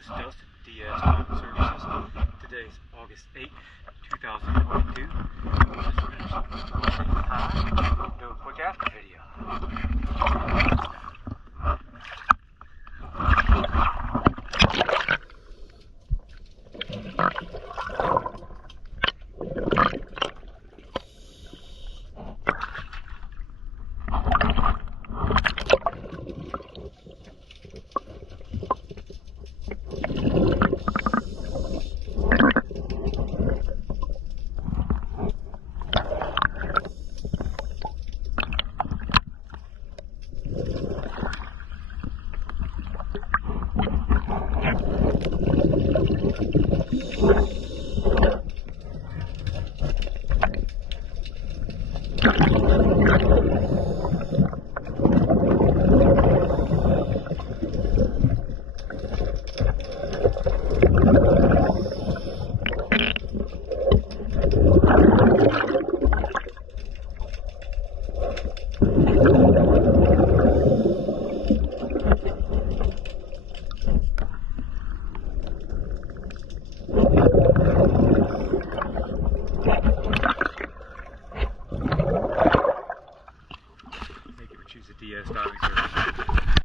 This is Dustin, DS Time Services. Today is August 8th, 2022. Just finished do a quick after video.